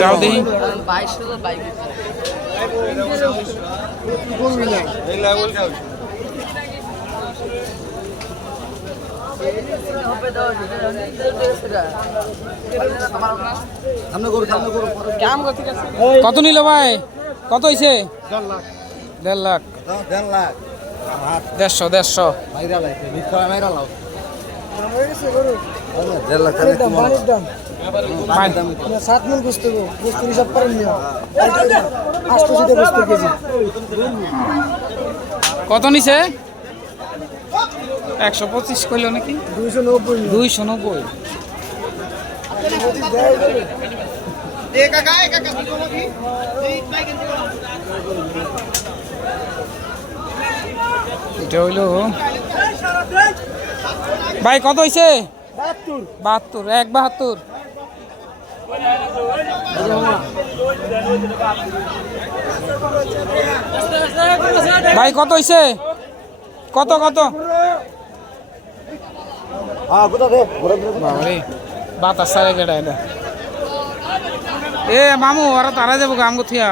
যাও দেখি কত নিল ভাই? কত হয়েছে? 1.5 লাখ। 150 কত নিছে? 125 কইল নাকি? 290। এটা হইলো ভাই কত হইছে? 72। 172। ভাই কত হইছে? কত কত? বাতাস সারে কেটা এটা এ মামু আর তারা যাবো গাম গথিয়া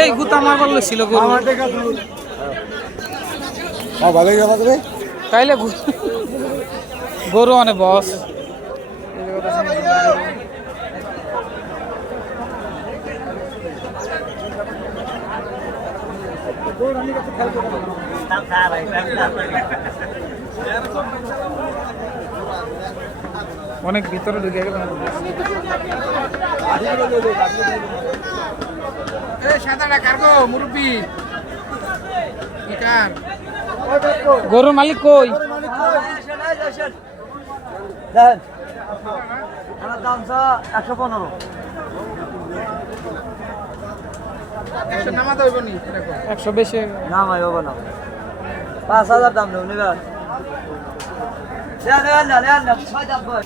এই গুতা মারবার ছিল গরু তাইলে গরু অনেক বস অনেক ভিতরে ঢুকে গেল মুরব্বী গরুর মালিক কই? দাম 115। 100 বেশি না ভাই হবে না, 5000 দাম নেব নিবেন। না 6 দাম ভাই।